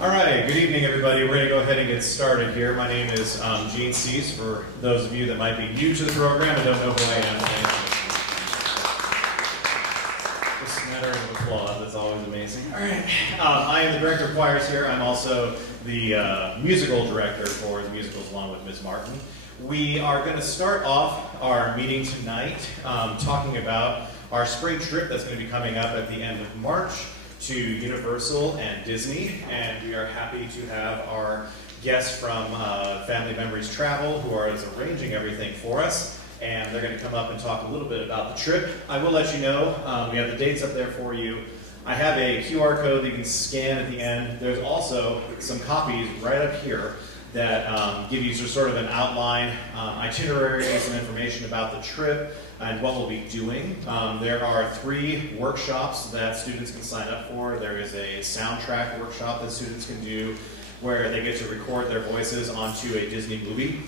All right, good evening, everybody. We're going to go ahead and get started here. My name is Gene Cease, for those of you that might be new to the program and don't know who I am. A smattering of applause, that's always amazing. All right, I am the director of choirs here. I'm also the musical director for the musicals along with Ms. Martin. We are going to start off our meeting tonight talking about our spring trip that's going to be coming up at the end of March to Universal and Disney, and we are happy to have our guests from Family Memories Travel who are arranging everything for us, and they're going to come up and talk a little bit about the trip. I will let you know, we have the dates up there for you. I have a QR code that you can scan at the end. There's also some copies right up here that give you sort of an outline, itinerary, some information about the trip, and what we'll be doing. There are 3 workshops that students can sign up for. There is a soundtrack workshop that students can do where they get to record their voices onto a Disney movie.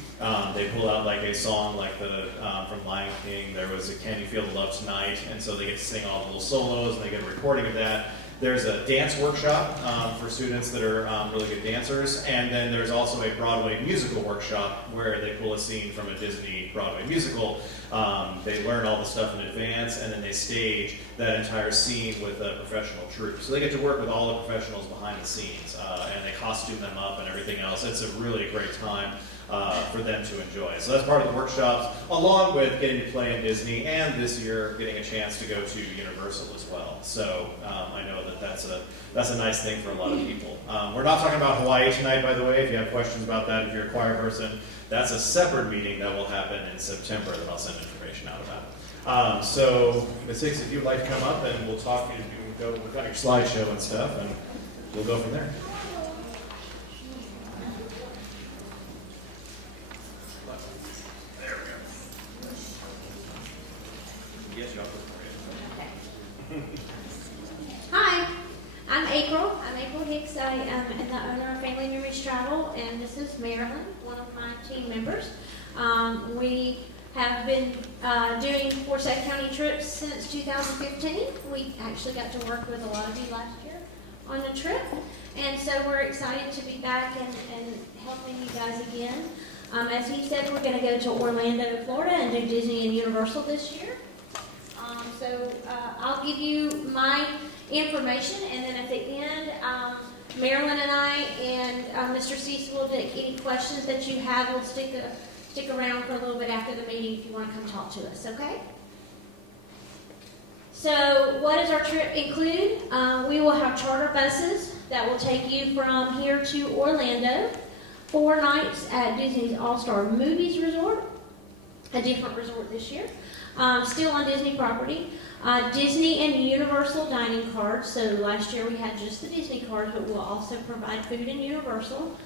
They pull out like a song like from Lion King. There was a Can You Feel the Love Tonight? And so they get to sing all the little solos and they get a recording of that. There's a dance workshop for students that are really good dancers, and then there's also a Broadway musical workshop where they pull a scene from a Disney Broadway musical. They learn all the stuff in advance, and then they stage that entire scene with a professional troupe. So they get to work with all the professionals behind the scenes, and they costume them up and everything else. It's a really great time for them to enjoy. So that's part of the workshops, along with getting to play in Disney, and this year getting a chance to go to Universal as well. So I know that that's a nice thing for a lot of people. We're not talking about Hawaii tonight, by the way. If you have questions about that, if you're a choir person, that's a separate meeting that will happen in September that I'll send information out about. So Ms. Hicks, if you'd like to come up and we'll talk, we've got your slideshow and stuff, and we'll go from there. Hi, I'm April Hicks. I am the owner of Family Memories Travel, and this is Marilyn, one of my team members. We have been doing Forsyth County trips since 2015. We actually got to work with a lot of you last year on the trip, and so we're excited to be back and helping you guys again. As he said, we're going to go to Orlando, Florida, and do Disney and Universal this year. So I'll give you my information, and then at the end, Marilyn and I and Mr. Cease will take any questions that you have. We'll stick around for a little bit after the meeting if you want to come talk to us, okay? So what does our trip include? We will have charter buses that will take you from here to Orlando, 4 nights at Disney's All-Star Movies Resort, a different resort this year. Still on Disney property. Disney and Universal dining cards. So last year we had just the Disney cards, but we'll also provide food in Universal.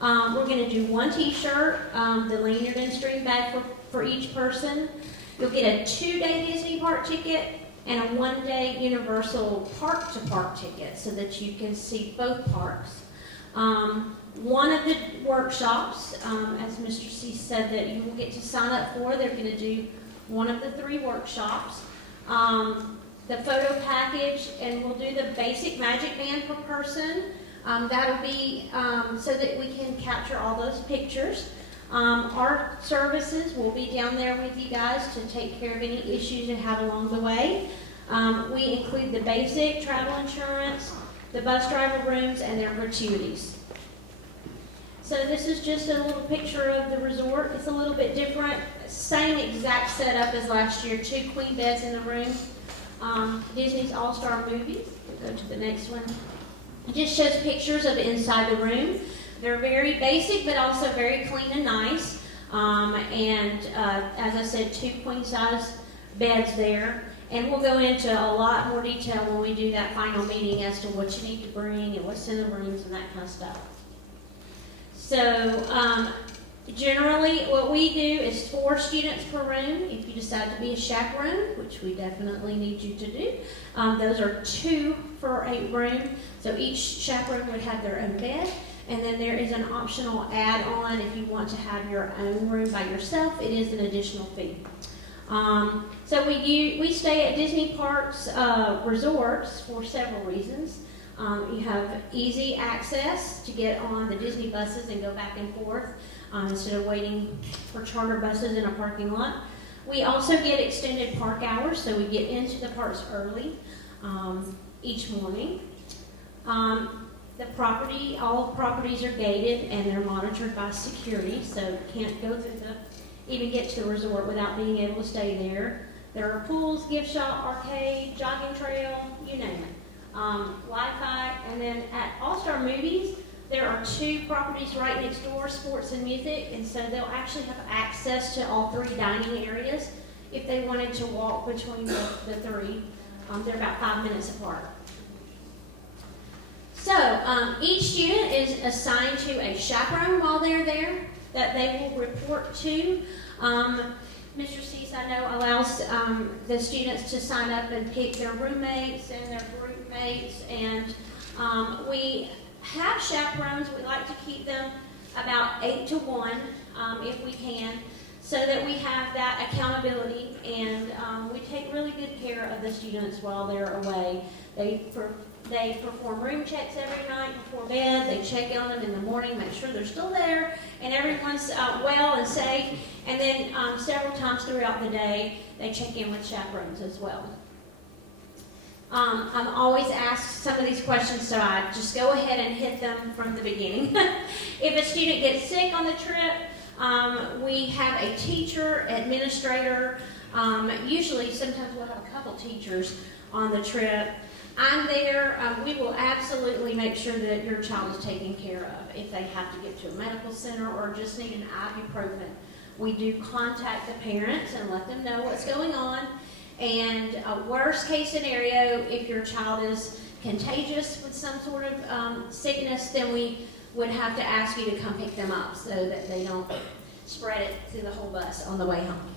We're going to do 1 t-shirt, the lanyard and string bag for each person. You'll get a 2-day Disney park ticket and a 1-day Universal park-to-park ticket so that you can see both parks. One of the workshops, as Mr. C said, that you will get to sign up for, they're going to do one of the 3 workshops. The photo package, and we'll do the basic magic band per person. That'll be so that we can capture all those pictures. Our services will be down there with you guys to take care of any issues you have along the way. We include the basic travel insurance, the bus driver rooms, and their gratuities. So this is just a little picture of the resort. It's a little bit different. Same exact setup as last year. 2 queen beds in the room. Disney's All-Star Movies. We'll go to the next one. It just shows pictures of inside the room. They're very basic, but also very clean and nice. As I said, 2 queen-size beds there. And we'll go into a lot more detail when we do that final meeting as to what you need to bring and what's in the rooms and that kind of stuff. So generally what we do is 4 students per room. If you decide to be a chaperone, which we definitely need you to do, those are 2 for a room. So each chaperone would have their own bed. And then there is an optional add-on if you want to have your own room by yourself. It is an additional fee. So we stay at Disney Parks resorts for several reasons. You have easy access to get on the Disney buses and go back and forth instead of waiting for charter buses in a parking lot. We also get extended park hours, so we get into the parks early each morning. All properties are gated and they're monitored by security, so can't go through even get to the resort without being able to stay there. There are pools, gift shop, arcade, jogging trail, you name it. Wi-Fi, and then at All-Star Movies, there are 2 properties right next door, sports and music, and so they'll actually have access to all 3 dining areas if they wanted to walk between the 3. They're about 5 minutes apart. So each student is assigned to a chaperone while they're there that they will report to. Mr. Cease, I know, allows the students to sign up and pick their roommates and their group mates, and we have chaperones. We like to keep them about 8 to 1 if we can, so that we have that accountability, and we take really good care of the students while they're away. They perform room checks every night before bed. They check on them in the morning, make sure they're still there, and everyone's well and safe. And then several times throughout the day, they check in with chaperones as well. I'm always asked some of these questions, so I just go ahead and hit them from the beginning. If a student gets sick on the trip, we have a teacher, administrator. Usually, sometimes we'll have a couple teachers on the trip. I'm there. We will absolutely make sure that your child is taken care of. If they have to get to a medical center or just need an ibuprofen, we do contact the parents and let them know what's going on. And a worst case scenario, if your child is contagious with some sort of sickness, then we would have to ask you to come pick them up so that they don't spread it to the whole bus on the way home.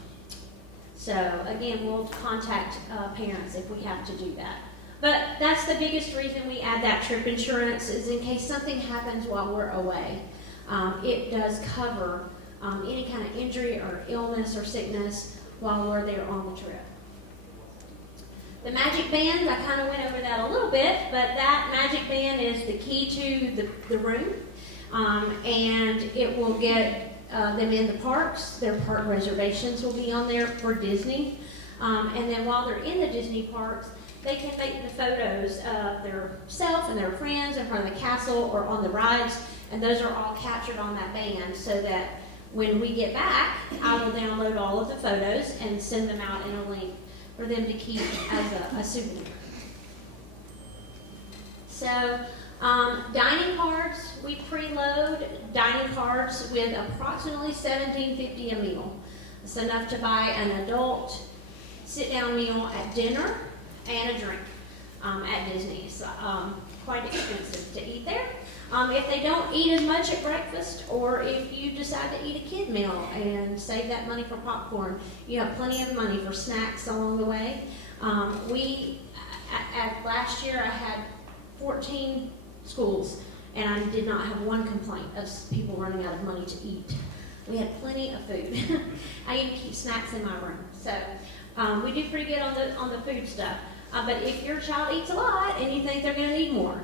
So again, we'll contact parents if we have to do that. But that's the biggest reason we add that trip insurance, is in case something happens while we're away. It does cover any kind of injury or illness or sickness while we're there on the trip. The magic band, I kind of went over that a little bit, but that magic band is the key to the room, and it will get them in the parks. Their park reservations will be on there for Disney, and then while they're in the Disney parks, they can make the photos of their self and their friends in front of the castle or on the rides, and those are all captured on that band, so that when we get back, I will download all of the photos and send them out in a link for them to keep as a souvenir. So, dining cards, we preload dining cards with approximately $17.50 a meal. It's enough to buy an adult sit-down meal at dinner and a drink at Disney. It's quite expensive to eat there. If they don't eat as much at breakfast, or if you decide to eat a kid meal and save that money for popcorn, you have plenty of money for snacks along the way. Last year I had 14 schools, and I did not have one complaint of people running out of money to eat. We had plenty of food. I even keep snacks in my room. So we do pretty good on the food stuff. But if your child eats a lot and you think they're going to need more,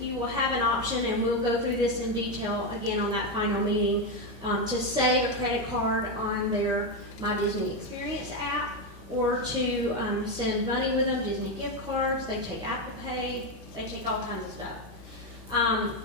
you will have an option, and we'll go through this in detail again on that final meeting, to save a credit card on their My Disney Experience app, or to send money with them, Disney gift cards. They take Apple Pay, they take all kinds of stuff.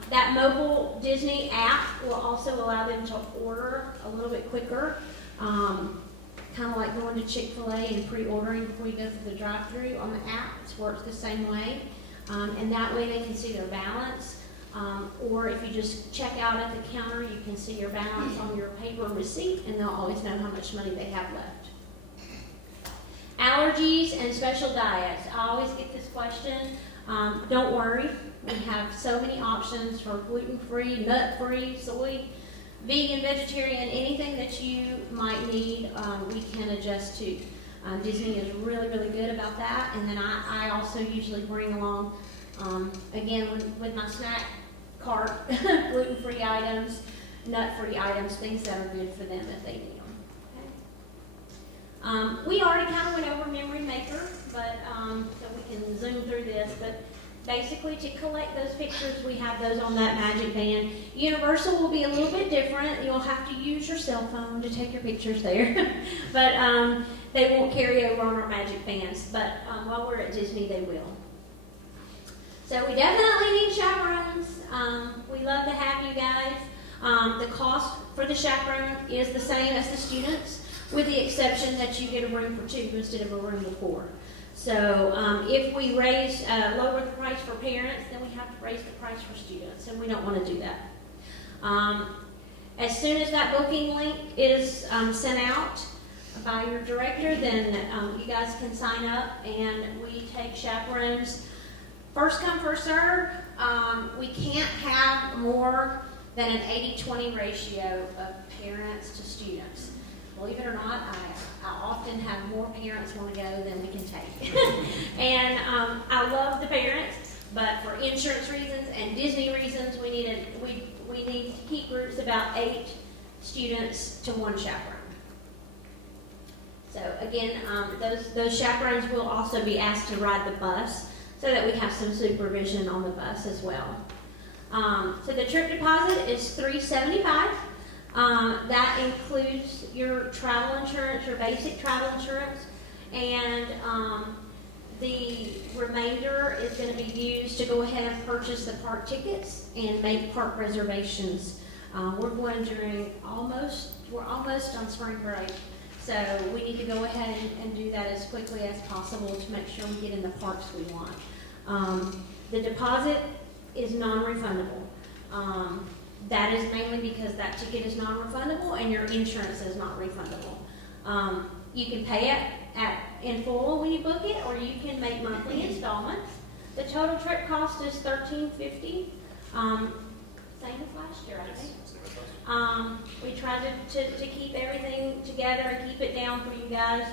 That mobile Disney app will also allow them to order a little bit quicker, kind of like going to Chick-fil-A and pre-ordering before you go through the drive-thru on the app. It works the same way. And that way they can see their balance. Or if you just check out at the counter, you can see your balance on your paper receipt, and they'll always know how much money they have left. Allergies and special diets. I always get this question. Don't worry. We have so many options for gluten-free, nut-free, soy, vegan, vegetarian, anything that you might need, we can adjust to. Disney is really, really good about that. And then I also usually bring along, again, with my snack cart, gluten-free items, nut-free items, things that are good for them if they need them. We already kind of went over Memory Maker, but so we can zoom through this. But basically, to collect those pictures, we have those on that Magic Band. Universal will be a little bit different. You'll have to use your cell phone to take your pictures there, but they won't carry over on our Magic Bands. But while we're at Disney, they will. So we definitely need chaperones. We love to have you guys. The cost for the chaperone is the same as the students, with the exception that you get a room for 2 instead of a room of 4. So if we lower the price for parents, then we have to raise the price for students, and we don't want to do that. As soon as that booking link is sent out by your director, then you guys can sign up, and we take chaperones. First come, first serve. We can't have more than an 80-20 ratio of parents to students. Believe it or not, I often have more parents want to go than we can take. And I love the parents, but for insurance reasons and Disney reasons, we need to keep groups about 8 students to 1 chaperone. So again, those chaperones will also be asked to ride the bus so that we have some supervision on the bus as well. So the trip deposit is $375. That includes your travel insurance, your basic travel insurance, and the remainder is going to be used to go ahead and purchase the park tickets and make park reservations. We're almost on spring break, so we need to go ahead and do that as quickly as possible to make sure we get in the parks we want. The deposit is non-refundable. That is mainly because that ticket is non-refundable and your insurance is not refundable. You can pay it in full when you book it, or you can make monthly installments. The total trip cost is $1350. Same as last year, I think. We tried to keep everything together and keep it down for you guys.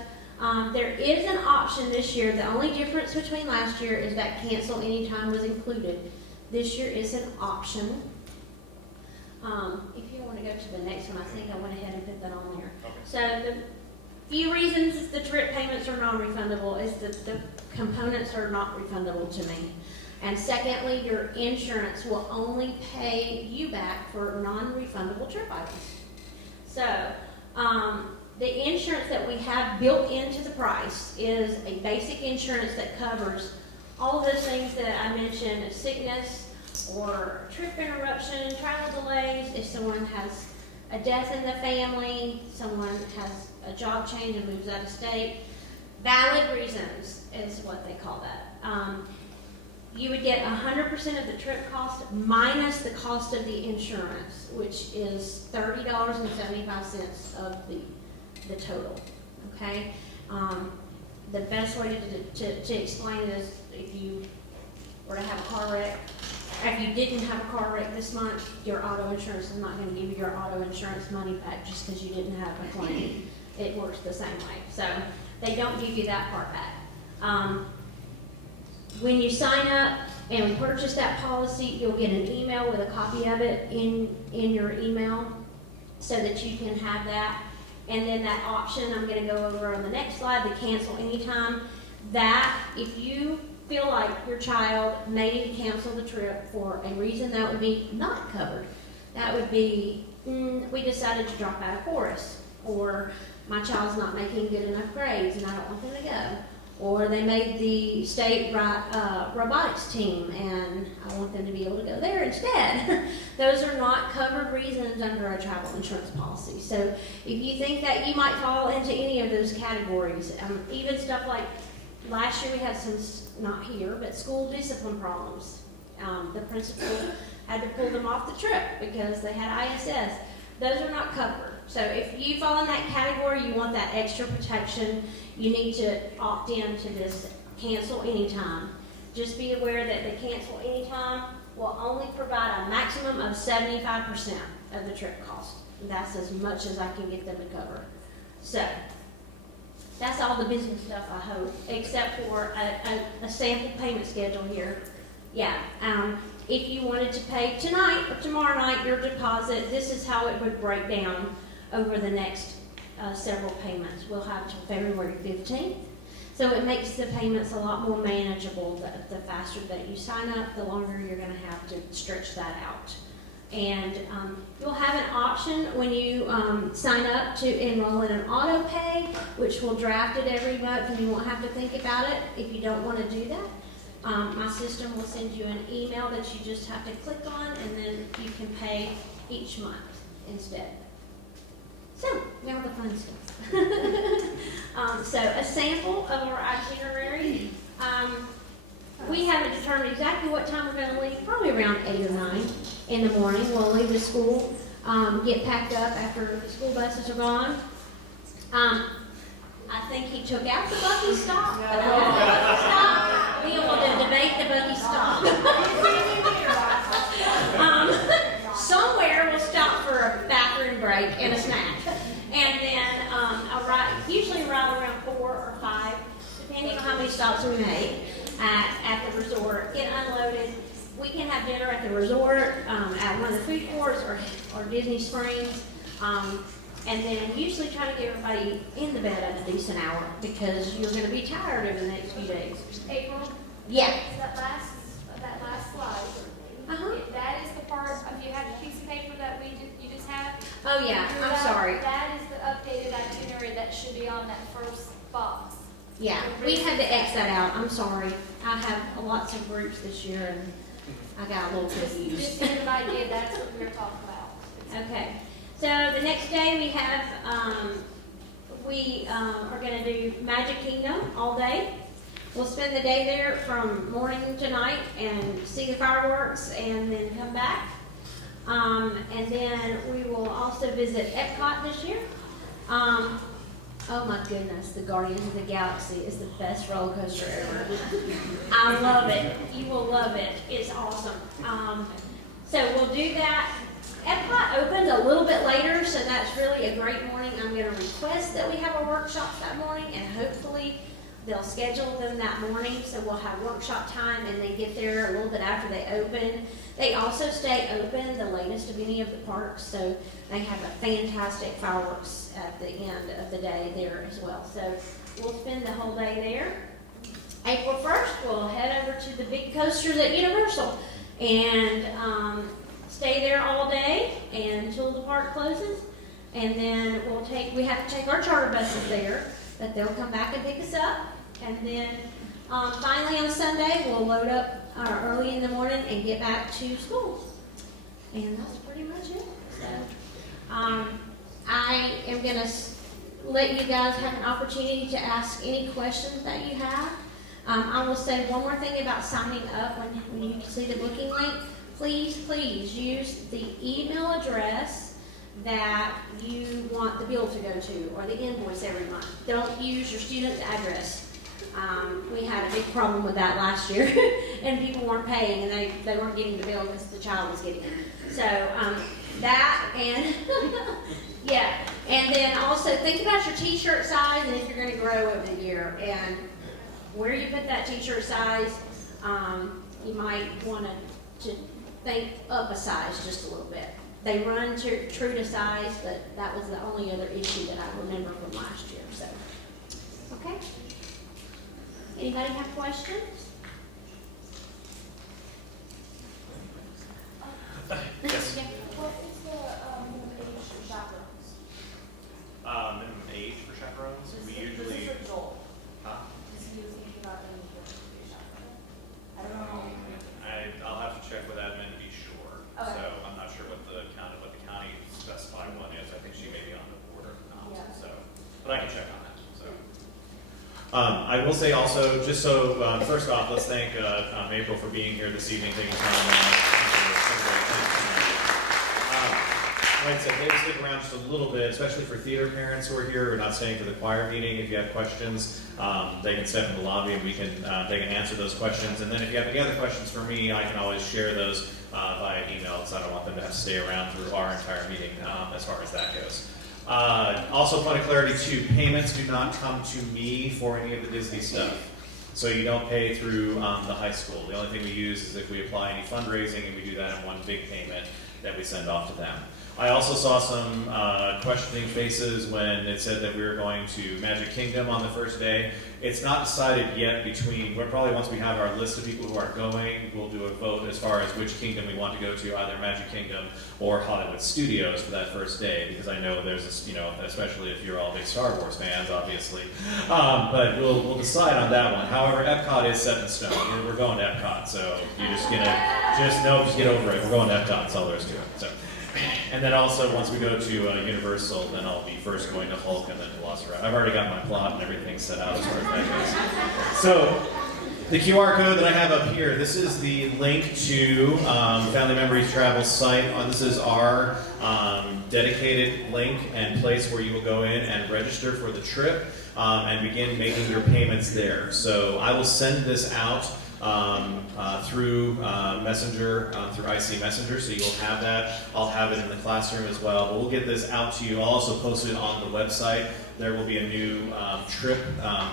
There is an option this year. The only difference between last year is that cancel anytime was included. This year is an option. If you want to go to the next one, I think I went ahead and put that on there. Okay. So the few reasons the trip payments are non-refundable is that the components are not refundable to me. And secondly, your insurance will only pay you back for non-refundable trip items. So the insurance that we have built into the price is a basic insurance that covers all of those things that I mentioned: sickness or trip interruption, travel delays, if someone has a death in the family, someone has a job change and moves out of state. Valid reasons is what they call that. You would get 100% of the trip cost minus the cost of the insurance, which is $30.75 of the total. Okay. The best way to explain it is if you were to have a car wreck. If you didn't have a car wreck this month, your auto insurance is not going to give you your auto insurance money back just because you didn't have a claim. It works the same way. So they don't give you that part back. When you sign up and purchase that policy, you'll get an email with a copy of it in your email so that you can have that. And then that option I'm going to go over on the next slide, the cancel anytime. That, if you feel like your child may need to cancel the trip for a reason that would be not covered. That would be, we decided to drop out of chorus, or my child's not making good enough grades and I don't want them to go. Or they made the state robotics team and I want them to be able to go there instead. Those are not covered reasons under a travel insurance policy. So if you think that you might fall into any of those categories, even stuff like last year we had some, not here, but school discipline problems. The principal had to pull them off the trip because they had ISS. Those are not covered. So if you fall in that category, you want that extra protection, you need to opt in to this cancel anytime. Just be aware that the cancel anytime will only provide a maximum of 75% of the trip cost. That's as much as I can get them to cover. So that's all the business stuff, I hope, except for a sample payment schedule here. Yeah, if you wanted to pay tonight or tomorrow night your deposit, this is how it would break down over the next several payments. We'll have until February 15th. So it makes the payments a lot more manageable. The faster that you sign up, the longer you're going to have to stretch that out. And you'll have an option when you sign up to enroll in an auto pay, which will draft it every month, and you won't have to think about it if you don't want to do that. My system will send you an email that you just have to click on, and then you can pay each month instead. So, now the fun stuff. So, a sample of our itinerary. We haven't determined exactly what time we're going to leave, probably around 8 or 9 in the morning. We'll leave the school, get packed up after the school buses are gone. I think he took out the Bucky stop, but I don't know the Bucky stop. We will debate the Bucky stop. Somewhere we'll stop for a bathroom break and a snack. And then usually right around 4 or 5, depending on how many stops we make at the resort, get unloaded. We can have dinner at the resort, at one of the food courts or Disney Springs. And then usually try to get everybody in the bed at a decent hour because you're going to be tired over the next few days. April? Yeah. That last slide. If that is the part, if you have the piece of paper that you just have. Oh yeah, I'm sorry. That is the updated itinerary that should be on that first box. Yeah, we had to X that out. I'm sorry. I have lots of groups this year and I got a little confused. Just to get an idea, that's what we were talking about. Okay. So the next day we have, we are going to do Magic Kingdom all day. We'll spend the day there from morning to night and see the fireworks and then come back. And then we will also visit Epcot this year. Oh my goodness, the Guardians of the Galaxy is the best roller coaster ever. I love it. You will love it. It's awesome. So we'll do that. Epcot opens a little bit later, so that's really a great morning. I'm going to request that we have our workshops that morning, and hopefully they'll schedule them that morning, so we'll have workshop time, and they get there a little bit after they open. They also stay open the latest of any of the parks, so they have a fantastic fireworks at the end of the day there as well. So we'll spend the whole day there. April 1st, we'll head over to the big coasters at Universal, and stay there all day until the park closes, and then we have to take our charter buses there, but they'll come back and pick us up, and then finally on Sunday we'll load up early in the morning and get back to school, and that's pretty much it. So I am going to let you guys have an opportunity to ask any questions that you have. I will say one more thing about signing up when you see the booking link. Please use the email address that you want the bill to go to or the invoice every month. Don't use your student's address. We had a big problem with that last year and people weren't paying and they weren't getting the bill because the child was getting it. So that and yeah. And then also think about your t-shirt size and if you're going to grow over the year and where you put that t-shirt size, you might want to think up a size just a little bit. They run true to size, but that was the only other issue that I remember from last year. So, okay. Anybody have questions? Yes. What is the minimum age for chaperones? Minimum age for chaperones? We usually. This is for Joel. Huh? Is he about any chaperone? I don't know. I'll have to check with admin to be sure. Okay. So I'm not sure what the county specified one is. I think she may be on the board or not. Yeah. So, but I can check on that. So. I will say also, just so first off, let's thank April for being here this evening, taking time. Like I said, maybe stick around just a little bit, especially for theater parents who are here or not staying for the choir meeting. If you have questions, they can step in the lobby and they can answer those questions. And then if you have any other questions for me, I can always share those via email because I don't want them to have to stay around through our entire meeting as far as that goes. Also, point of clarity too, payments do not come to me for any of the Disney stuff. So you don't pay through the high school. The only thing we use is if we apply any fundraising and we do that in one big payment. that we send off to them. I also saw some questioning faces when it said that we were going to Magic Kingdom on the first day. It's not decided yet between, we're probably once we have our list of people who are going, we'll do a vote as far as which kingdom we want to go to, either Magic Kingdom or Hollywood Studios for that first day, because I know there's this, especially if you're all big Star Wars fans, obviously. But we'll decide on that one. However, Epcot is set in stone. We're going to Epcot, so you just get over it. We're going to Epcot, that's all there is to it. So. And then also, once we go to Universal, then I'll be first going to Hulk and then to Velociraptor. I've already got my plot and everything set out as far as that goes. So, the QR code that I have up here, this is the link to Family Memories Travel site. This is our dedicated link and place where you will go in and register for the trip and begin making your payments there. So, I will send this out through Messenger, through IC Messenger, so you'll have that. I'll have it in the classroom as well, but we'll get this out to you. I'll also post it on the website. There will be a new trip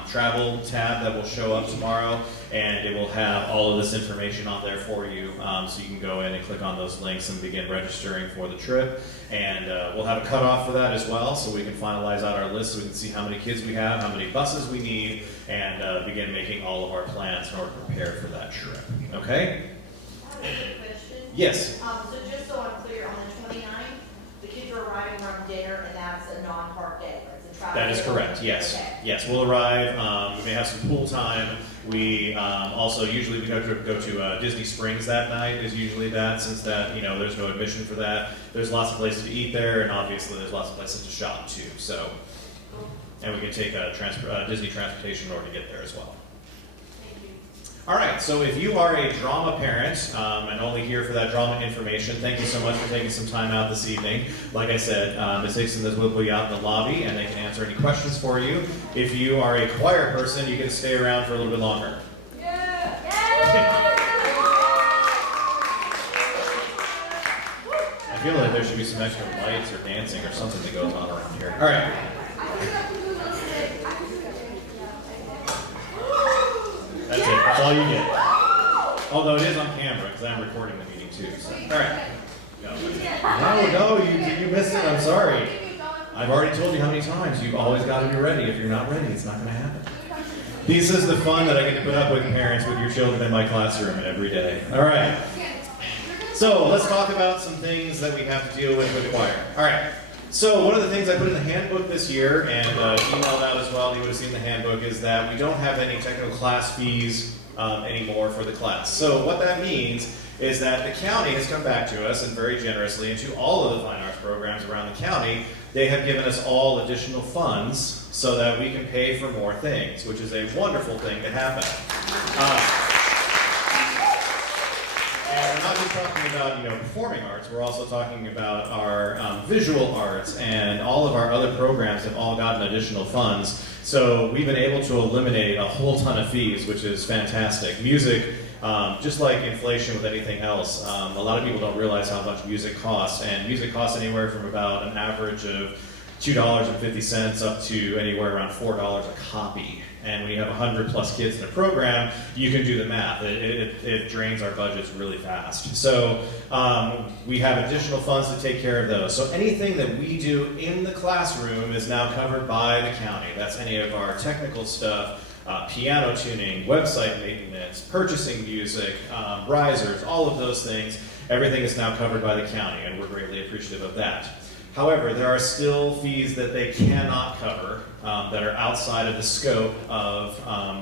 travel tab that will show up tomorrow, and it will have all of this information on there for you, so you can go in and click on those links and begin registering for the trip. And we'll have a cutoff for that as well, so we can finalize out our list, so we can see how many kids we have, how many buses we need, and begin making all of our plans in order to prepare for that trip. Okay? I have a quick question. Yes. So just so I'm clear, on the 29th, the kids are arriving around dinner, and that's a non-park day, right? It's a travel That is day? correct, yes. Okay. Yes, we'll arrive, we may have some pool time. We also usually we go to Disney Springs that night is usually that, since that, there's no admission for that. There's lots of places to eat there, and obviously there's lots of places to shop too, so. And we can take a Disney transportation in order to get there as well. Thank you. All right, so if you are a drama parent and only here for that drama information, thank you so much for taking some time out this evening. Like I said, Ms. Hickson will be out in the lobby, and they can answer any questions for you. If you are a choir person, you can stay around for a little bit longer. I feel like there should be some extra lights or dancing or something that goes on around here. All right. That's it. That's all you get. Although it is on camera because I'm recording the meeting too. So. All right. No, you missed it. I'm sorry. I've already told you how many times. You've always got to be ready. If you're not ready, it's not going to happen. This is the fun that I get to put up with parents with your children in my classroom every day. All right. So let's talk about some things that we have to deal with choir. All right. So one of the things I put in the handbook this year, and emailed out as well, you would have seen the handbook, is that we don't have any technical class fees anymore for the class. So what that means is that the county has come back to us, and very generously, and to all of the fine arts programs around the county, they have given us all additional funds so that we can pay for more things, which is a wonderful thing to happen. And we're not just talking about, performing arts, we're also talking about our visual arts, and all of our other programs have all gotten additional funds. So we've been able to eliminate a whole ton of fees, which is fantastic. Music, just like inflation with anything else, a lot of people don't realize how much music costs, and music costs anywhere from about an average of $2.50 up to anywhere around $4 a copy. And when you have 100 plus kids in a program, you can do the math. It drains our budgets really fast. So we have additional funds to take care of those. So anything that we do in the classroom is now covered by the county. That's any of our technical stuff, piano tuning, website maintenance, purchasing music, risers, all of those things. Everything is now covered by the county, and we're greatly appreciative of that. However, there are still fees that they cannot cover that are outside of the scope of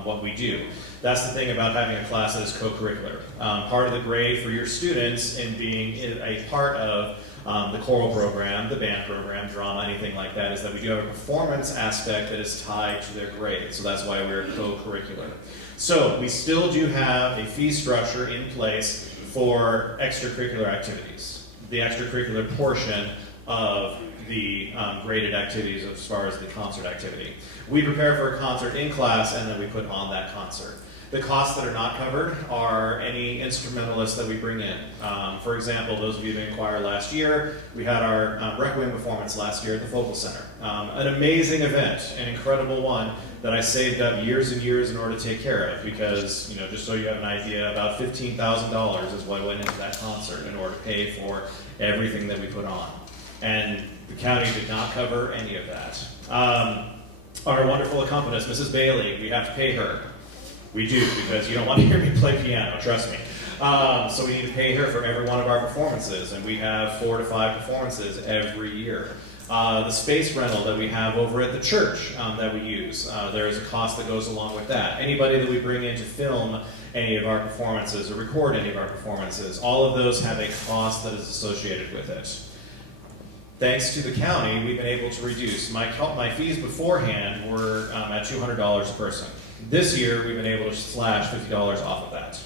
what we do. That's the thing about having a class that is co-curricular. Part of the grade for your students in being a part of the choral program, the band program, drama, anything like that, is that we do have a performance aspect that is tied to their grade. So that's why we're co-curricular. So we still do have a fee structure in place for extracurricular activities. The extracurricular portion of the graded activities as far as the concert activity. We prepare for a concert in class, and then we put on that concert. The costs that are not covered are any instrumentalists that we bring in. For example, those of you that inquired last year, we had our Requiem performance last year at the Focal Center. An amazing event, an incredible one that I saved up years and years in order to take care of because, just so you have an idea, about $15,000 is what went into that concert in order to pay for everything that we put on. And the county did not cover any of that. Our wonderful accompanist, Mrs. Bailey, we have to pay her. We do, because you don't want to hear me play piano, trust me. So we need to pay her for every one of our performances, and we have 4 to 5 performances every year. The space rental that we have over at the church that we use, there is a cost that goes along with that. Anybody that we bring in to film any of our performances or record any of our performances, all of those have a cost that is associated with it. Thanks to the county, we've been able to reduce. My fees beforehand were at $200 a person. This year, we've been able to slash $50 off of that.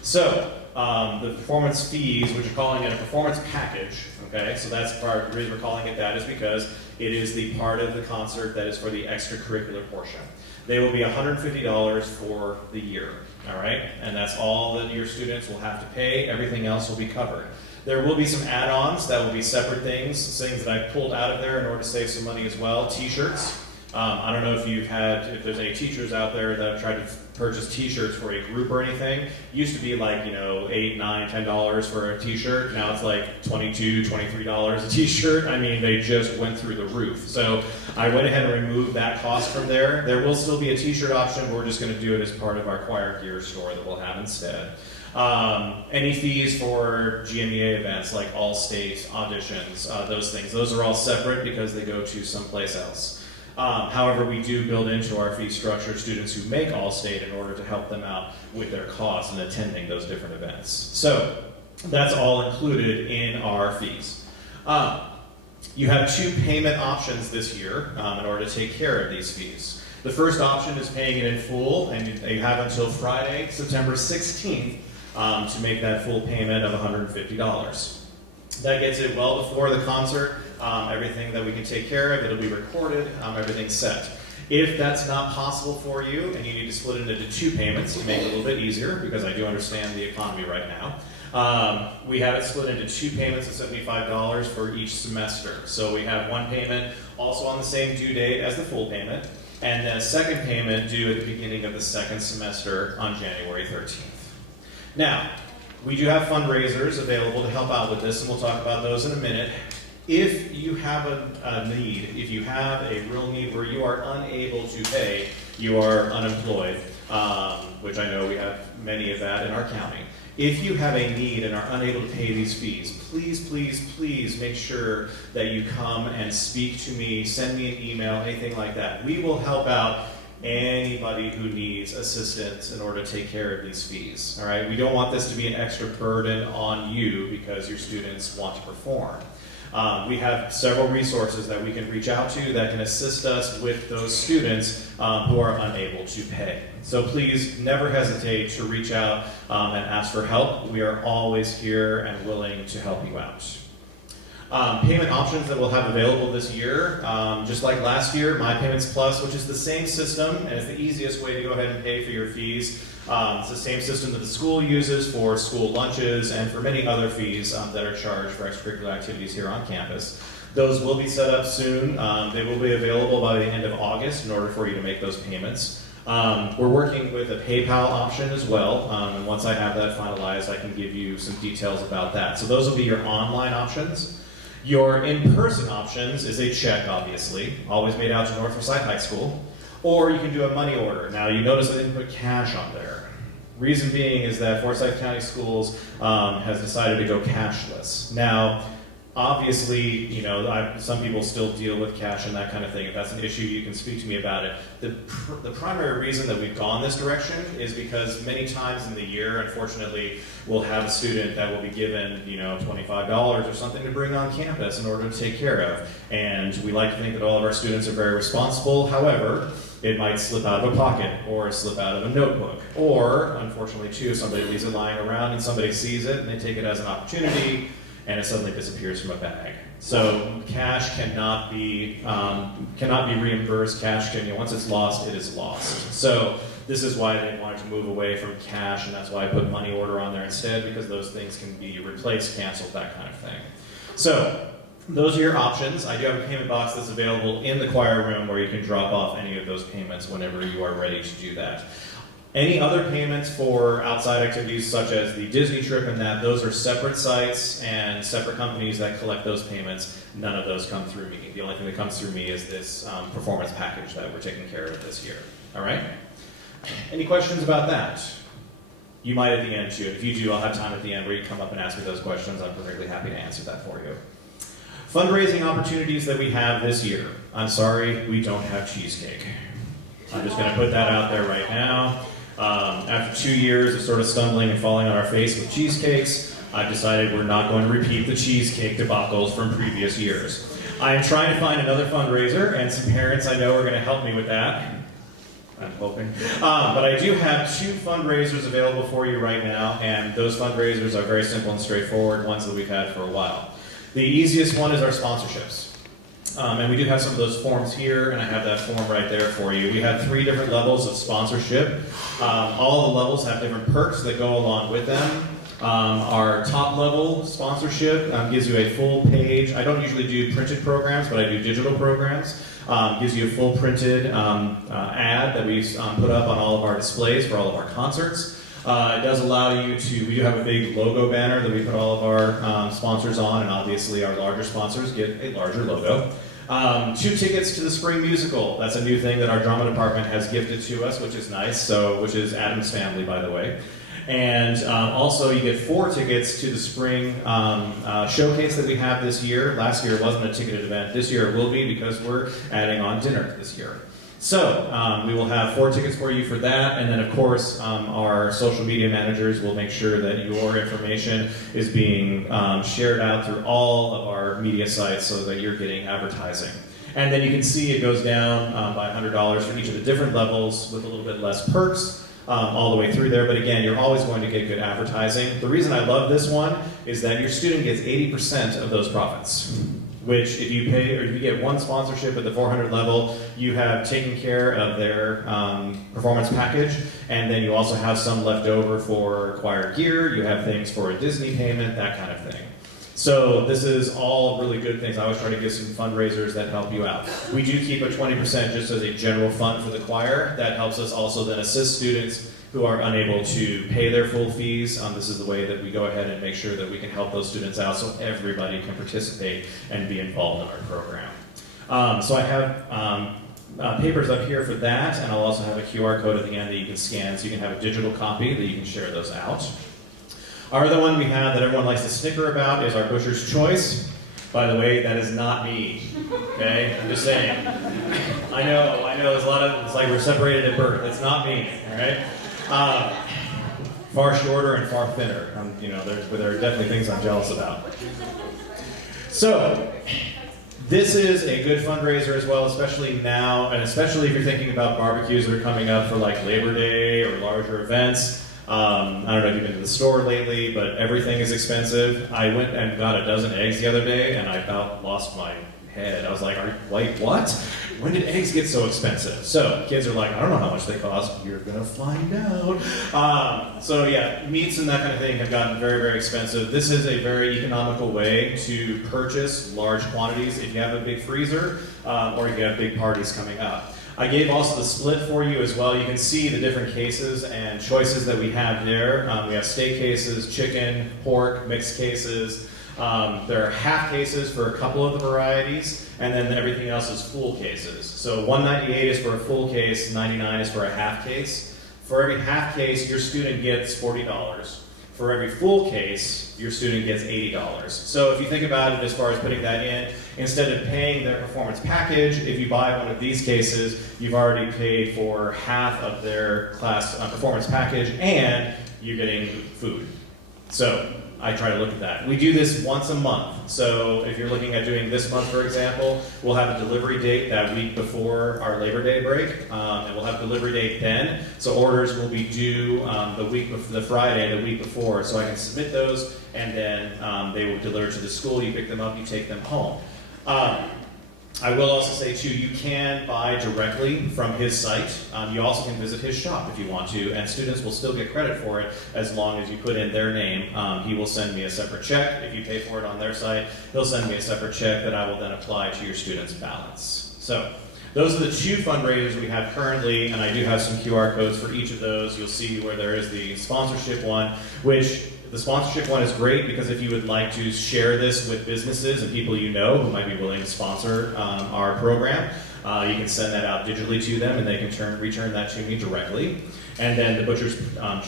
So, the performance fees, which are calling it a performance package, okay, so that's part of the reason we're calling it that is because it is the part of the concert that is for the extracurricular portion. They will be $150 for the year, all right? And that's all that your students will have to pay. Everything else will be covered. There will be some add-ons that will be separate things that I pulled out of there in order to save some money as well. T-shirts. I don't know if there's any teachers out there that have tried to purchase t-shirts for a group or anything. It used to be like, $8, $9, $10 for a t-shirt. Now it's like $22, $23 a t-shirt. I mean, they just went through the roof. So I went ahead and removed that cost from there. There will still be a t-shirt option, but we're just going to do it as part of our choir gear store that we'll have instead. Any fees for GMEA events like all-state auditions, those things, those are all separate because they go to someplace else. However, we do build into our fee structure students who make All-State in order to help them out with their costs in attending those different events. So that's all included in our fees. You have 2 payment options this year in order to take care of these fees. The first option is paying it in full, and you have until Friday, September 16th, to make that full payment of $150. That gets it well before the concert. Everything that we can take care of, it'll be recorded, everything's set. If that's not possible for you and you need to split it into 2 payments to make it a little bit easier, because I do understand the economy right now, we have it split into 2 payments of $75 for each semester. So we have 1 payment also on the same due date as the full payment, and then a second payment due at the beginning of the second semester on January 13th. Now, we do have fundraisers available to help out with this, and we'll talk about those in a minute. If you have a need, if you have a real need where you are unable to pay, you are unemployed, which I know we have many of that in our county. If you have a need and are unable to pay these fees, please, please, please make sure that you come and speak to me, send me an email, anything like that. We will help out anybody who needs assistance in order to take care of these fees. All right? We don't want this to be an extra burden on you because your students want to perform. We have several resources that we can reach out to that can assist us with those students who are unable to pay. So please never hesitate to reach out and ask for help. We are always here and willing to help you out. Payment options that we'll have available this year, just like last year, My Payments Plus, which is the same system, and it's the easiest way to go ahead and pay for your fees. It's the same system that the school uses for school lunches and for many other fees that are charged for extracurricular activities here on campus. Those will be set up soon. They will be available by the end of August in order for you to make those payments. We're working with a PayPal option as well, and once I have that finalized, I can give you some details about that. So those will be your online options. Your in-person options is a check, obviously, always made out to North Forsyth High School, or you can do a money order. Now, you notice I didn't put cash on there. Reason being is that Forsyth County Schools has decided to go cashless. Now, obviously, some people still deal with cash and that kind of thing. If that's an issue, you can speak to me about it. The primary reason that we've gone this direction is because many times in the year, unfortunately, we'll have a student that will be given, $25 or something to bring on campus in order to take care of. And we like to think that all of our students are very responsible. However, it might slip out of a pocket or slip out of a notebook. Or, unfortunately, too, somebody leaves it lying around and somebody sees it and they take it as an opportunity and it suddenly disappears from a bag. So cash cannot be reimbursed. Cash can, once it's lost, it is lost. So this is why they wanted to move away from cash, and that's why I put money order on there instead, because those things can be replaced, canceled, that kind of thing. So, those are your options. I do have a payment box that's available in the choir room where you can drop off any of those payments whenever you are ready to do that. Any other payments for outside activities such as the Disney trip and that, those are separate sites and separate companies that collect those payments. None of those come through me. The only thing that comes through me is this performance package that we're taking care of this year. All right? Any questions about that? You might at the end too. If you do, I'll have time at the end where you come up and ask me those questions. I'm perfectly happy to answer that for you. Fundraising opportunities that we have this year. I'm sorry, we don't have cheesecake. I'm just going to put that out there right now. After 2 years of sort of stumbling and falling on our face with cheesecakes, I've decided we're not going to repeat the cheesecake debacles from previous years. I am trying to find another fundraiser, and some parents I know are going to help me with that. I'm hoping. But I do have 2 fundraisers available for you right now, and those fundraisers are very simple and straightforward, ones that we've had for a while. The easiest one is our sponsorships. And we do have some of those forms here, and I have that form right there for you. We have 3 different levels of sponsorship. All the levels have different perks that go along with them. Our top level sponsorship gives you a full page. I don't usually do printed programs, but I do digital programs. Gives you a full printed ad that we put up on all of our displays for all of our concerts. It does allow you to, we do have a big logo banner that we put all of our sponsors on, and obviously our larger sponsors get a larger logo. 2 tickets to the spring musical. That's a new thing that our drama department has gifted to us, which is nice, which is Adam's family, by the way. And also you get 4 tickets to the spring showcase that we have this year. Last year it wasn't a ticketed event. This year it will be because we're adding on dinner this year. So, we will have 4 tickets for you for that, and then of course our social media managers will make sure that your information is being shared out through all of our media sites so that you're getting advertising. And then you can see it goes down by $100 for each of the different levels with a little bit less perks all the way through there, but again, you're always going to get good advertising. The reason I love this one is that your student gets 80% of those profits. Which, if you pay or if you get 1 sponsorship at the 400 level, you have taken care of their performance package, and then you also have some left over for choir gear. You have things for a Disney payment, that kind of thing. So this is all really good things. I always try to give some fundraisers that help you out. We do keep a 20% just as a general fund for the choir. That helps us also then assist students who are unable to pay their full fees. This is the way that we go ahead and make sure that we can help those students out so everybody can participate and be involved in our program. So I have papers up here for that, and I'll also have a QR code at the end that you can scan so you can have a digital copy that you can share those out. Our other one we have that everyone likes to snicker about is our Butcher's Choice. By the way, that is not me, okay? I'm just saying. I know, there's a lot of, it's like we're separated at birth. It's not me, all right? Far shorter and far thinner. There are definitely things I'm jealous about. So, this is a good fundraiser as well, especially now, and especially if you're thinking about barbecues that are coming up for like Labor Day or larger events. I don't know if you've been to the store lately, but everything is expensive. I went and got a dozen eggs the other day, and I about lost my head. I was like, wait, what? When did eggs get so expensive? So kids are like, I don't know how much they cost. You're going to find out. So yeah, meats and that kind of thing have gotten very, very expensive. This is a very economical way to purchase large quantities if you have a big freezer or if you have big parties coming up. I gave also the split for you as well. You can see the different cases and choices that we have there. We have steak cases, chicken, pork, mixed cases. There are half cases for a couple of the varieties, and then everything else is full cases. So $198 is for a full case, $99 is for a half case. For every half case, your student gets $40. For every full case, your student gets $80. So if you think about it as far as putting that in, instead of paying their performance package, if you buy one of these cases, you've already paid for half of their class performance package, and you're getting food. So I try to look at that. We do this once a month. So if you're looking at doing this month, for example, we'll have a delivery date that week before our Labor Day break, and we'll have a delivery date then. So orders will be due the Friday, the week before. So I can submit those, and then they will deliver to the school. You pick them up, you take them home. I will also say too, you can buy directly from his site. You also can visit his shop if you want to, and students will still get credit for it as long as you put in their name. He will send me a separate check. If you pay for it on their site, he'll send me a separate check that I will then apply to your student's balance. So those are the two fundraisers we have currently, and I do have some QR codes for each of those. You'll see where there is the sponsorship one, which the sponsorship one is great because if you would like to share this with businesses and people you know who might be willing to sponsor our program, you can send that out digitally to them and they can return that to me directly. And then the Butcher's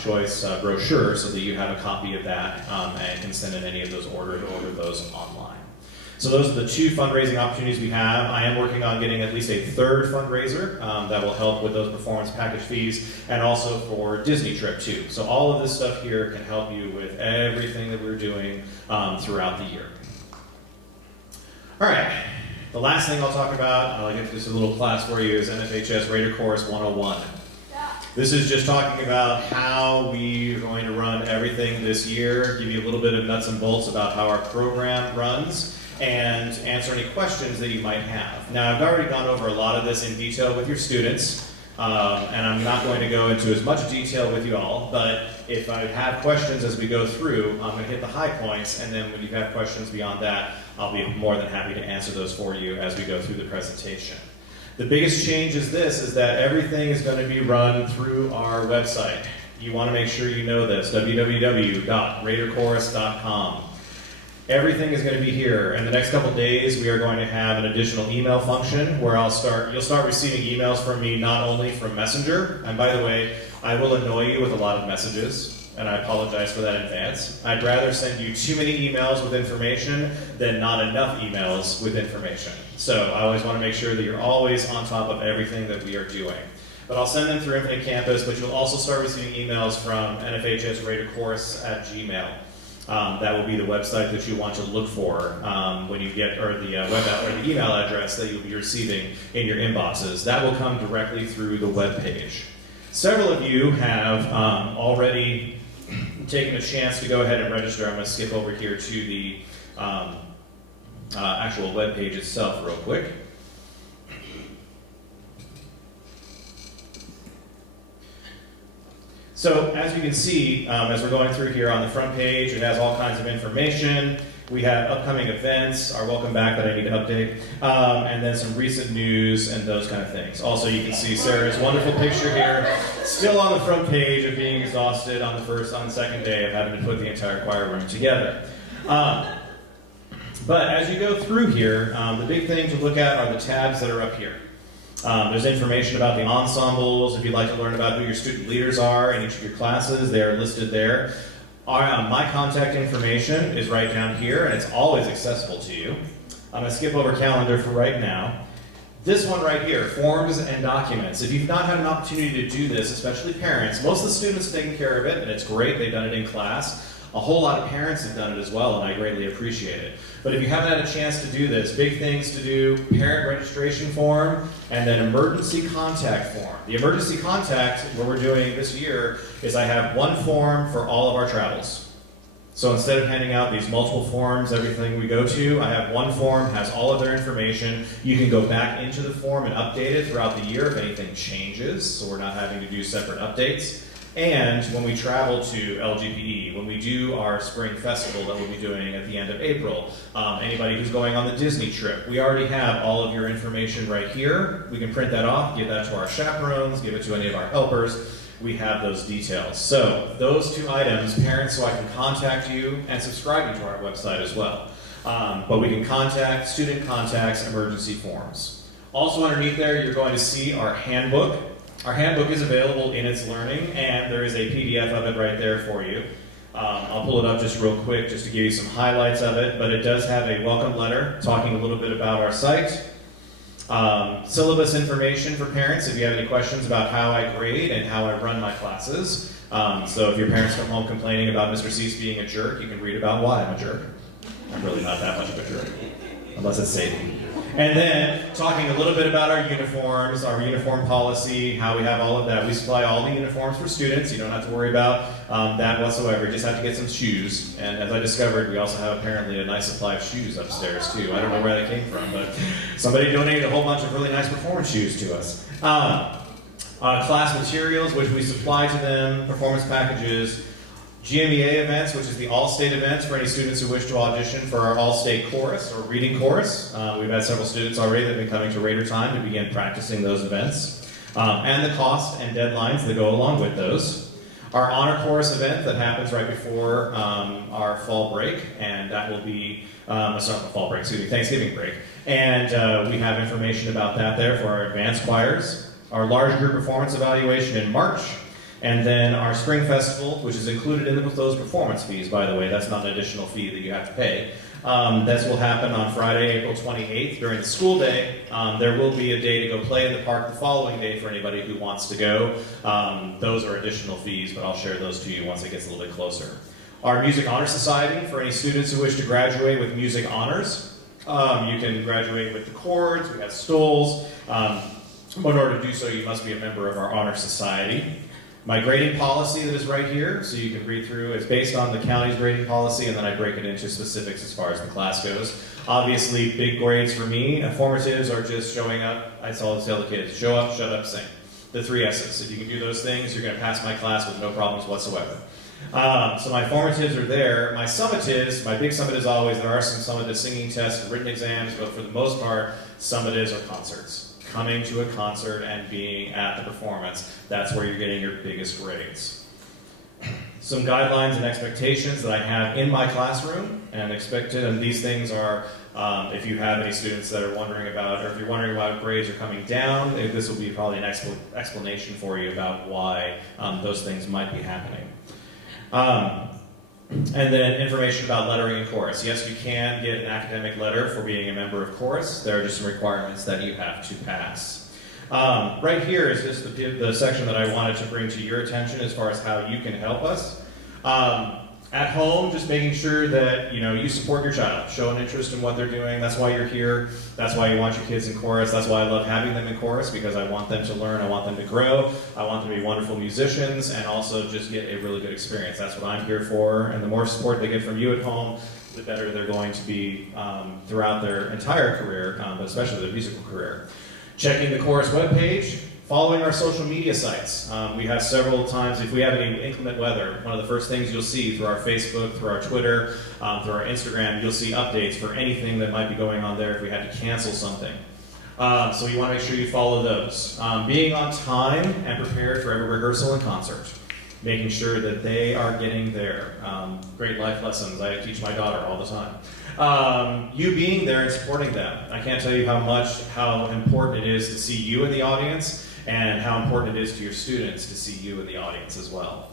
Choice brochure so that you have a copy of that and can send in any of those order those online. So those are the two fundraising opportunities we have. I am working on getting at least a third fundraiser that will help with those performance package fees and also for Disney trip too. So all of this stuff here can help you with everything that we're doing throughout the year. All right, the last thing I'll talk about, I'll give just a little class for you, is NFHS Raider Chorus 101. This is just talking about how we are going to run everything this year, give you a little bit of nuts and bolts about how our program runs, and answer any questions that you might have. Now, I've already gone over a lot of this in detail with your students, and I'm not going to go into as much detail with you all, but if I have questions as we go through, I'm going to hit the high points, and then when you have questions beyond that, I'll be more than happy to answer those for you as we go through the presentation. The biggest change is that everything is going to be run through our website. You want to make sure you know this, www.raiderchorus.com. Everything is going to be here. In the next couple days, we are going to have an additional email function where you'll start receiving emails from me not only from Messenger, and by the way, I will annoy you with a lot of messages, and I apologize for that in advance. I'd rather send you too many emails with information than not enough emails with information. So I always want to make sure that you're always on top of everything that we are doing. But I'll send them through Infinite Campus, but you'll also start receiving emails from NFHS Raider Chorus at Gmail. That will be the website that you want to look for when you get, or the the email address that you'll be receiving in your inboxes. That will come directly through the web page. Several of you have already taken a chance to go ahead and register. I'm going to skip over here to the actual web page itself real quick. So as you can see, as we're going through here on the front page, it has all kinds of information. We have upcoming events, our welcome back that I need to update, and then some recent news and those kind of things. Also, you can see Sarah's wonderful picture here, still on the front page of being exhausted on the second day of having to put the entire choir room together. But as you go through here, the big thing to look at are the tabs that are up here. There's information about the ensembles. If you'd like to learn about who your student leaders are in each of your classes, they are listed there. My contact information is right down here, and it's always accessible to you. I'm going to skip over calendar for right now. This one right here, forms and documents. If you've not had an opportunity to do this, especially parents, most of the students have taken care of it, and it's great. They've done it in class. A whole lot of parents have done it as well, and I greatly appreciate it. But if you haven't had a chance to do this, big things to do: parent registration form, and then emergency contact form. The emergency contact, what we're doing this year, is I have one form for all of our travels. So instead of handing out these multiple forms, everything we go to, I have one form, has all of their information. You can go back into the form and update it throughout the year if anything changes, so we're not having to do separate updates. And when we travel to LGPE, when we do our spring festival that we'll be doing at the end of April, anybody who's going on the Disney trip, we already have all of your information right here. We can print that off, give that to our chaperones, give it to any of our helpers. We have those details. So those two items, parents, so I can contact you, and subscribing to our website as well. But we can contact, student contacts, emergency forms. Also underneath there, you're going to see our handbook. Our handbook is available in its learning, and there is a PDF of it right there for you. I'll pull it up just real quick just to give you some highlights of it, but it does have a welcome letter talking a little bit about our site. Syllabus information for parents if you have any questions about how I grade and how I run my classes. So if your parents come home complaining about Mr. Cease being a jerk, you can read about why I'm a jerk. I'm really not that much of a jerk. unless it's safety. And then talking a little bit about our uniforms, our uniform policy, how we have all of that. We supply all the uniforms for students. You don't have to worry about that whatsoever. You just have to get some shoes. And as I discovered, we also have apparently a nice supply of shoes upstairs too. I don't know where that came from, but somebody donated a whole bunch of really nice performance shoes to us. Class materials, which we supply to them, performance packages, GMEA events, which is the all-state events for any students who wish to audition for our all-state chorus or reading chorus. We've had several students already that have been coming to Raider Time to begin practicing those events. And the costs and deadlines that go along with those. Our honor chorus event that happens right before our fall break, and that will be, Thanksgiving break. And we have information about that there for our advanced choirs. Our large group performance evaluation in March. And then our spring festival, which is included in those performance fees, by the way. That's not an additional fee that you have to pay. This will happen on Friday, April 28th during the school day. There will be a day to go play in the park the following day for anybody who wants to go. Those are additional fees, but I'll share those to you once it gets a little bit closer. Our Music Honor Society, for any students who wish to graduate with music honors. You can graduate with the chords, we have stoles. In order to do so, you must be a member of our Honor Society. My grading policy that is right here, so you can read through, is based on the county's grading policy, and then I break it into specifics as far as the class goes. Obviously, big grades for me. Formatives are just showing up. I always tell the kids, show up, shut up, sing. The 3 S's. If you can do those things, you're going to pass my class with no problems whatsoever. So my formatives are there. My summatives, my big summit is always, there are some summative singing tests and written exams, but for the most part, summatives are concerts. Coming to a concert and being at the performance, that's where you're getting your biggest grades. Some guidelines and expectations that I have in my classroom, and these things are, if you have any students that are wondering about, or if you're wondering why grades are coming down, this will be probably an explanation for you about why those things might be happening. And then information about lettering and chorus. Yes, you can get an academic letter for being a member of chorus. There are just some requirements that you have to pass. Right here is just the section that I wanted to bring to your attention as far as how you can help us. At home, just making sure that you support your child, show an interest in what they're doing. That's why you're here. That's why you want your kids in chorus. That's why I love having them in chorus, because I want them to learn. I want them to grow. I want them to be wonderful musicians and also just get a really good experience. That's what I'm here for. And the more support they get from you at home, the better they're going to be throughout their entire career, but especially their musical career. Checking the chorus webpage. Following our social media sites. We have several times, if we have any inclement weather, one of the first things you'll see through our Facebook, through our Twitter, through our Instagram, you'll see updates for anything that might be going on there if we had to cancel something. So you want to make sure you follow those. Being on time and prepared for every rehearsal and concert. Making sure that they are getting there. Great life lessons I teach my daughter all the time. You being there and supporting them. I can't tell you how important it is to see you in the audience, and how important it is to your students to see you in the audience as well.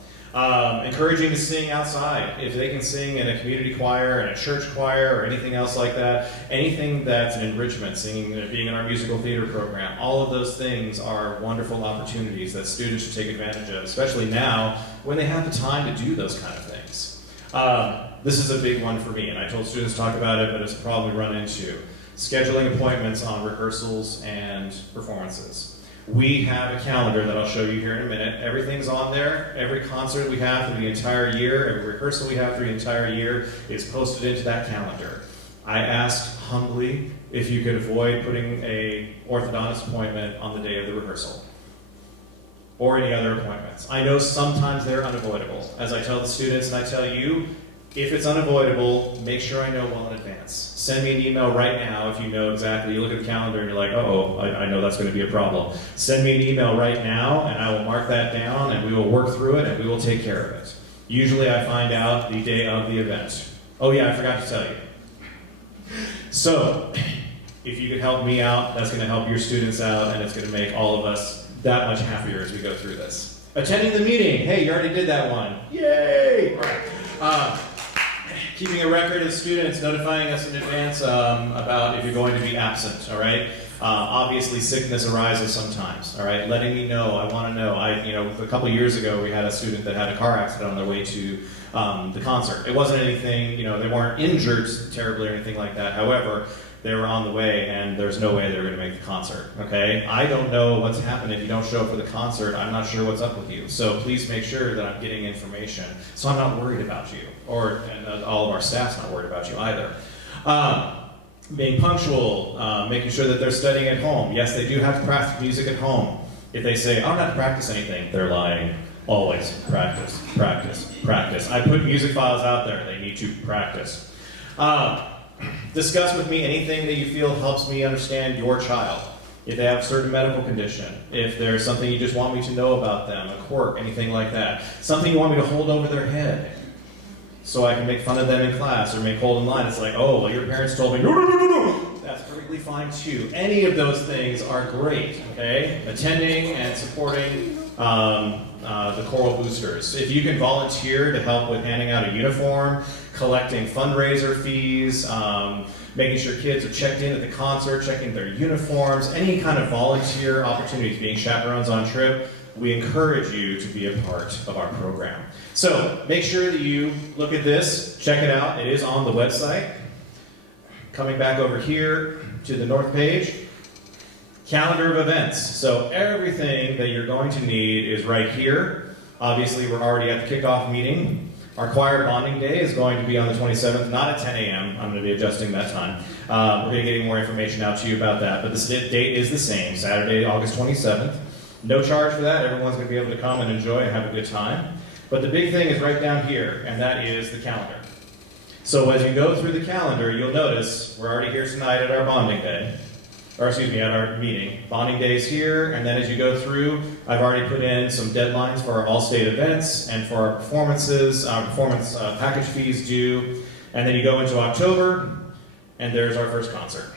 Encouraging to sing outside. If they can sing in a community choir, in a church choir, or anything else like that, anything that's an enrichment, singing, being in our musical theater program, all of those things are wonderful opportunities that students should take advantage of, especially now when they have the time to do those kind of things. This is a big one for me, and I told students to talk about it, but it's a problem we run into. Scheduling appointments on rehearsals and performances. We have a calendar that I'll show you here in a minute. Everything's on there. Every concert we have through the entire year, every rehearsal we have through the entire year is posted into that calendar. I asked humbly if you could avoid putting an orthodontist appointment on the day of the rehearsal or any other appointments. I know sometimes they're unavoidable. As I tell the students and I tell you, if it's unavoidable, make sure I know well in advance. Send me an email right now if you know exactly. You look at the calendar and you're like, I know that's going to be a problem. Send me an email right now and I will mark that down and we will work through it and we will take care of it. Usually I find out the day of the event. Oh yeah, I forgot to tell you. So, if you could help me out, that's going to help your students out and it's going to make all of us that much happier as we go through this. Attending the meeting. Hey, you already did that one. Yay! All right. Keeping a record of students, notifying us in advance about if you're going to be absent, all right? Obviously, sickness arises sometimes, all right? Letting me know, I want to know. A couple years ago, we had a student that had a car accident on their way to the concert. It wasn't anything, they weren't injured terribly or anything like that. However, they were on the way, and there's no way they're going to make the concert, okay? I don't know what's happened if you don't show up for the concert. I'm not sure what's up with you. So please make sure that I'm getting information so I'm not worried about you, and all of our staff's not worried about you either. Being punctual, making sure that they're studying at home. Yes, they do have to practice music at home. If they say, I don't have to practice anything, they're lying. Always practice, practice, practice. I put music files out there. They need to practice. Discuss with me anything that you feel helps me understand your child. If they have a certain medical condition, if there's something you just want me to know about them, a quirk, anything like that. Something you want me to hold over their head so I can make fun of them in class or make hold in line. It's like, oh, well, your parents told me, no, no, no, no, no. That's perfectly fine too. Any of those things are great, okay? Attending and supporting the choral boosters. If you can volunteer to help with handing out a uniform, collecting fundraiser fees, making sure kids are checked in at the concert, checking their uniforms, any kind of volunteer opportunities, being chaperones on trip, we encourage you to be a part of our program. So make sure that you look at this, check it out. It is on the website. Coming back over here to the north page, calendar of events. So everything that you're going to need is right here. Obviously, we're already at the kickoff meeting. Our choir bonding day is going to be on the 27th, not at 10 a.m. I'm going to be adjusting that time. We're going to get more information out to you about that, but the date is the same, Saturday, August 27th. No charge for that. Everyone's going to be able to come and enjoy and have a good time. But the big thing is right down here, and that is the calendar. So as you go through the calendar, you'll notice we're already here tonight at our bonding day. At our meeting. Bonding day is here, and then as you go through, I've already put in some deadlines for our all-state events and for our performances, performance package fees due, and then you go into October, and there's our first concert.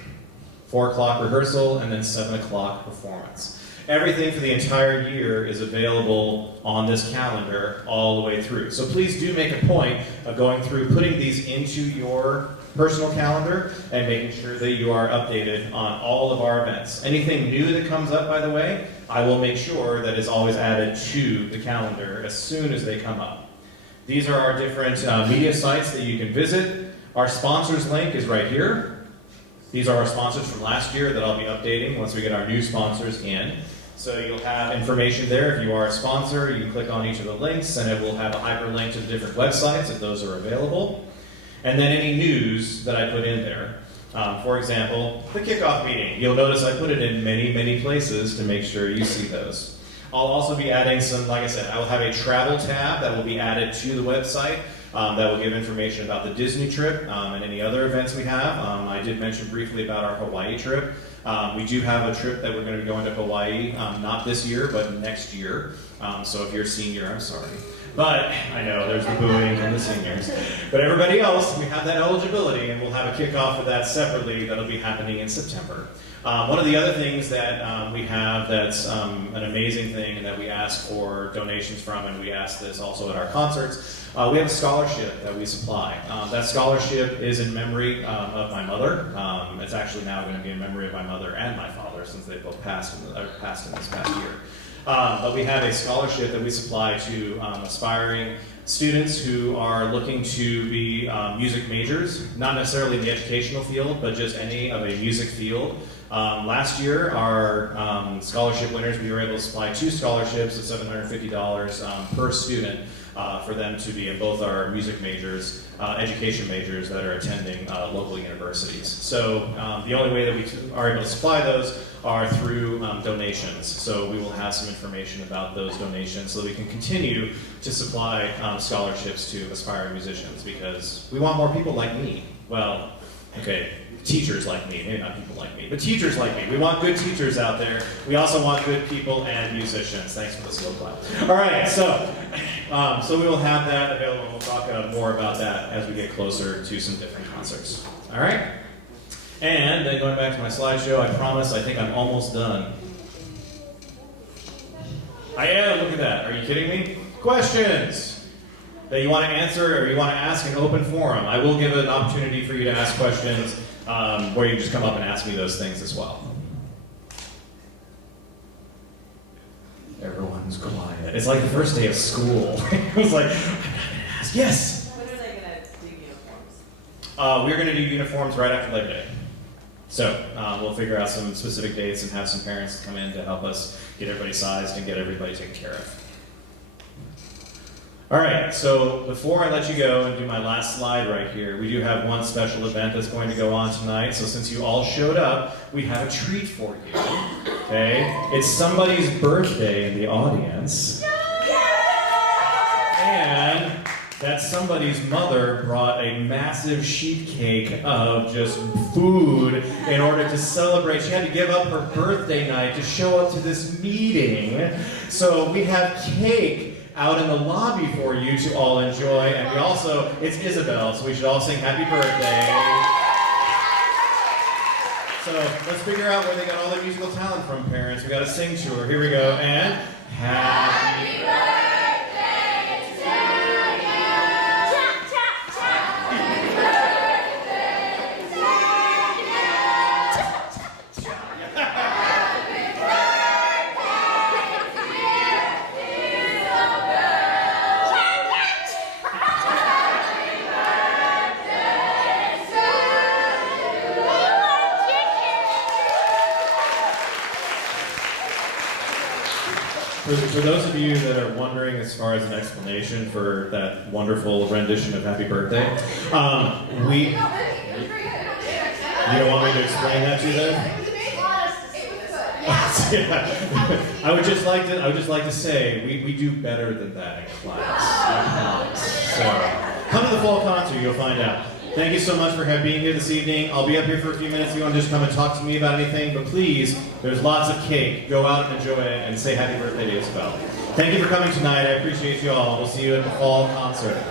4 o'clock rehearsal, and then 7 o'clock performance. Everything for the entire year is available on this calendar all the way through. So please do make a point of going through, putting these into your personal calendar and making sure that you are updated on all of our events. Anything new that comes up, by the way, I will make sure that is always added to the calendar as soon as they come up. These are our different media sites that you can visit. Our sponsors link is right here. These are our sponsors from last year that I'll be updating once we get our new sponsors in. So you'll have information there. If you are a sponsor, you can click on each of the links and it will have a hyperlink to the different websites if those are available. And then any news that I put in there. For example, the kickoff meeting. You'll notice I put it in many, many places to make sure you see those. I'll also be adding some, like I said, I will have a travel tab that will be added to the website that will give information about the Disney trip and any other events we have. I did mention briefly about our Hawaii trip. We do have a trip that we're going to be going to Hawaii, not this year, but next year. So if you're a senior, I'm sorry. But I know there's the booing from the seniors. But everybody else, we have that eligibility, and we'll have a kickoff of that separately. That'll be happening in September. One of the other things that we have that's an amazing thing and that we ask for donations from, and we ask this also at our concerts, we have a scholarship that we supply. That scholarship is in memory of my mother. It's actually now going to be in memory of my mother and my father since they both passed in this past year. But we have a scholarship that we supply to aspiring students who are looking to be music majors, not necessarily in the educational field, but just any of a music field. Last year, our scholarship winners, we were able to supply 2 scholarships of $750 per student for them to be in both our music majors, education majors that are attending local universities. So the only way that we are able to supply those are through donations. So we will have some information about those donations so that we can continue to supply scholarships to aspiring musicians because we want more people like me. Well, okay, teachers like me, maybe not people like me, but teachers like me. We want good teachers out there. We also want good people and musicians. Thanks for the slow clap. All right, so we will have that available, and we'll talk more about that as we get closer to some different concerts. All right? And then going back to my slideshow, I promise I think I'm almost done. I am, look at that. Are you kidding me? Questions that you want to answer or you want to ask in open forum. I will give an opportunity for you to ask questions where you just come up and ask me those things as well. Everyone's quiet. It's like the first day of school. It was like, I'm not going to ask. Yes? When are they going to do uniforms? We're going to do uniforms right after Labor Day. So we'll figure out some specific dates and have some parents come in to help us get everybody sized and get everybody taken care of. All right, so before I let you go and do my last slide right here, we do have one special event that's going to go on tonight. So since you all showed up, we have a treat for you. Okay? It's somebody's birthday in the audience. And that somebody's mother brought a massive sheet cake of just food in order to celebrate. She had to give up her birthday night to show up to this meeting. So we have cake out in the lobby for you to all enjoy. And we also, it's Isabel, so we should all sing happy birthday. So let's figure out where they got all their musical talent from, parents. We got to sing to her. Here we go. And happy birthday. For those of you that are wondering as far as an explanation for that wonderful rendition of Happy Birthday, you don't want me to explain that to them? Yeah. I would just like to say we do better than that in class. I promise. So come to the fall concert, you'll find out. Thank you so much for being here this evening. I'll be up here for a few minutes if you want to just come and talk to me about anything, but please, there's lots of cake. Go out and enjoy it and say happy birthday to Isabel. Thank you for coming tonight. I appreciate you all. We'll see you at the fall concert.